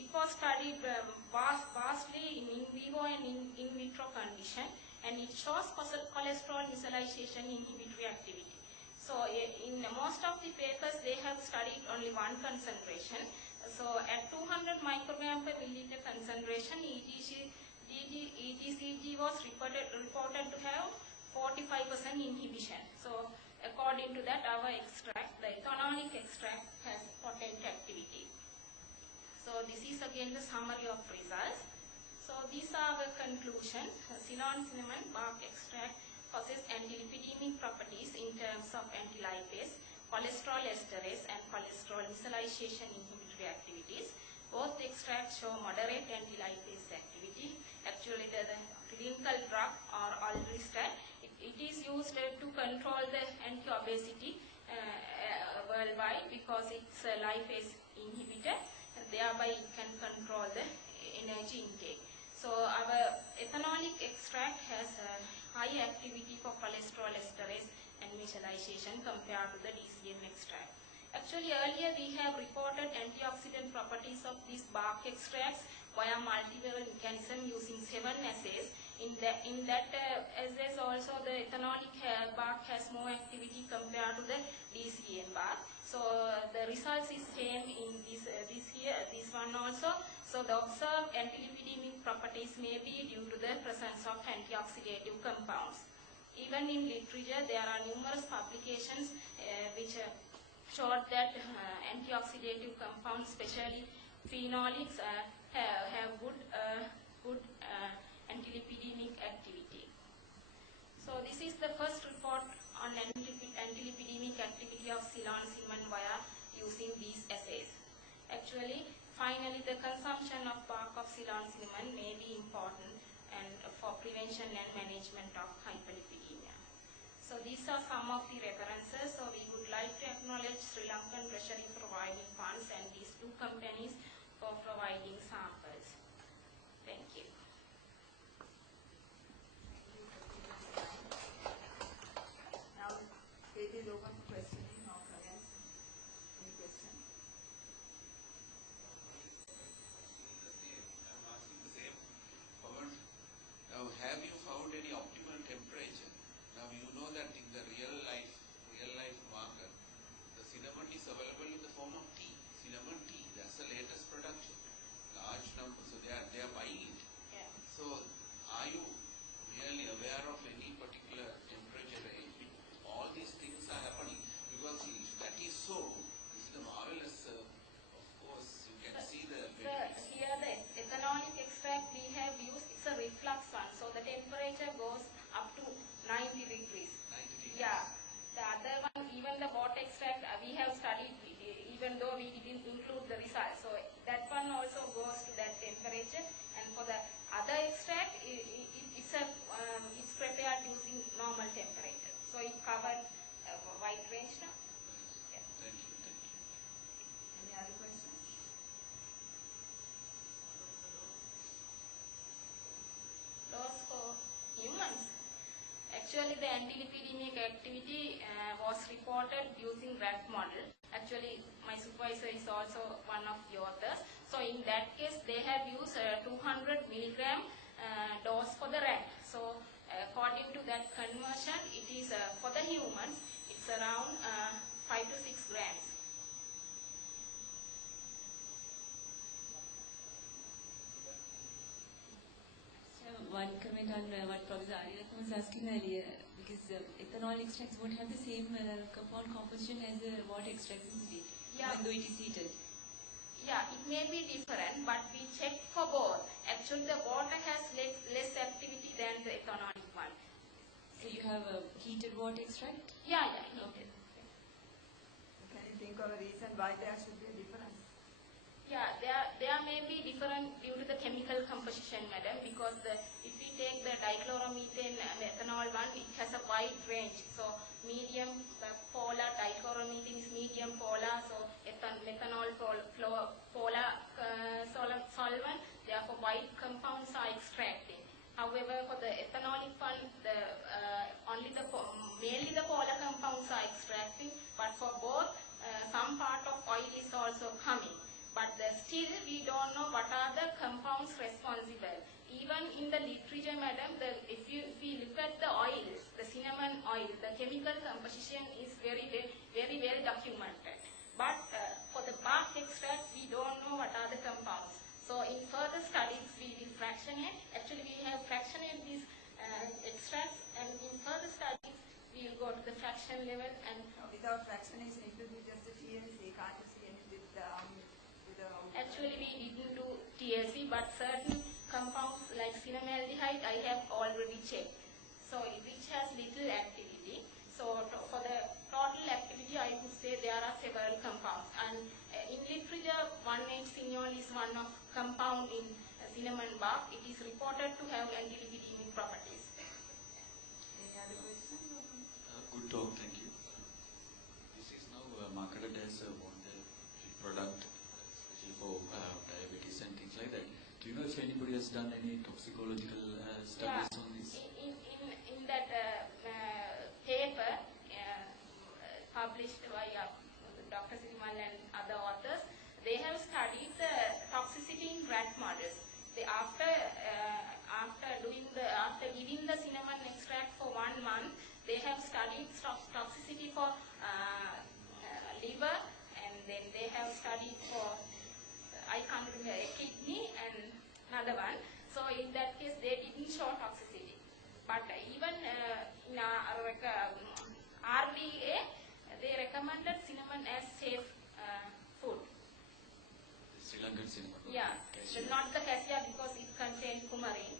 it was studied vastly in vivo and in vitro condition, and it shows cholesterol micellization inhibitory activity. So in most of the papers they have studied only one concentration. So at 200 microgram per milliliter concentration, EGCG was reported to have 45% inhibition. So according to that, our extract, the ethanolic extract, has potent activity. So this is again the summary of results. So these are the conclusions. Ceylon cinnamon bark extract possesses antilipidemic properties in terms of anti-lipase, cholesterol esterase, and cholesterol micellization inhibitory activities. Both extracts show moderate anti-lipase activity. Actually, the clinical drug or aldosterone, it is used to control the anti-obesity worldwide because it's a lipase inhibitor, and thereby it can control the energy intake. So our ethanolic extract has a high activity for cholesterol esterase and micellization compared to the DCM extract. Actually, earlier we have reported antioxidant properties of these bark extracts via multivariate mechanism using 7 assays. In that assays also the ethanolic bark has more activity compared to the DCM bark. So the results is same in this one also. So the observed antilipidemic properties may be due to the presence of antioxidative compounds. Even in literature, there are numerous publications which showed that antioxidative compounds, especially phenolics, have good antilipidemic activity. So this is the first report on antilipidemic activity of Ceylon cinnamon via using these assays. Actually, finally, the consumption of bark of Ceylon cinnamon may be important and for prevention and management of hyperlipidemia. So these are some of the references. So we would like to acknowledge Sri Lankan Treasury providing funds and these 2 companies for providing samples. Thank you. Now, it is open for questioning or comments. Any question? Now, have you found any optimal temperature? Now, you know that in the real life market, the cinnamon is available in the form of tea, cinnamon tea. That's the latest production. Large number, so they are buying it. Yeah. So, are you really aware of any particular temperature range? All these things are happening because if that is so, this is a marvelous. Of course, you can see the. Here the ethanolic extract we have used, it's a reflux one, so the temperature goes up to 90 degrees. 90 degrees. Yeah. The other one, even the wort extract, we have studied, even though we didn't include the results. So that one also goes to that temperature. And for the other extract, it's prepared using normal temperature. So it covered a wide range now. Yeah. Thank you. Any other questions? Dose for humans. Actually, the antilipidemic activity was reported using rat model. Actually, my supervisor is also one of the authors. So in that case, they have used 200 milligram dose for the rat. So according to that conversion, it is for the humans, it's around 5 to 6 grams. One comment on what Professor Ariyaratnam was asking earlier, because ethanol extracts won't have the same compound composition as water extracts, isn't it? Yeah. Even though it is heated. Yeah, it may be different, but we checked for both. Actually, the water has less activity than the ethanolic one. So you have a heated water extract? Yeah, heated. Can you think of a reason why there should be a difference? Yeah, there may be different due to the chemical composition, madam, because if we take the dichloromethane methanol one, it has a wide range. So medium polar, dichloromethane is medium polar, so methanol polar solvent, therefore white compounds are extracted. However, for the ethanolic one, mainly the polar compounds are extracting, but for both, some part of oil is also coming. But still we don't know what are the compounds responsible. Even in the literature, madam, if we look at the oils, the cinnamon oil, the chemical composition is very well documented. But for the bark extracts, we don't know what are the compounds. So in further studies, we will fractionate. Actually, we have fractionated these extracts, and in further studies, we will go to the fraction level. And without fractionation, it will be just a TLC. Can't you see any with the actually, we didn't do TLC, but certain compounds like cinnamaldehyde, I have already checked. So which has little activity. So for the total activity, I would say there are several compounds. And in literature, 1,8-cineol is one of compound in cinnamon bark. It is reported to have anti-lipidemic properties. Any other question? Good talk, thank you. This is now marketed as a wanted product, especially for diabetes and things like that. Do you know if anybody has done any toxicological studies on this? In that paper published by Dr. Sirimal and other authors, they have studied the toxicity in rat models. After giving the cinnamon extract for 1 month, they have studied toxicity for liver, and then they have studied for I can't remember kidney and another one. So in that case, they didn't show toxicity. But even in RDA, they recommended cinnamon as safe food. Sri Lankan cinnamon. Yeah, not the cassia because it contains coumarin.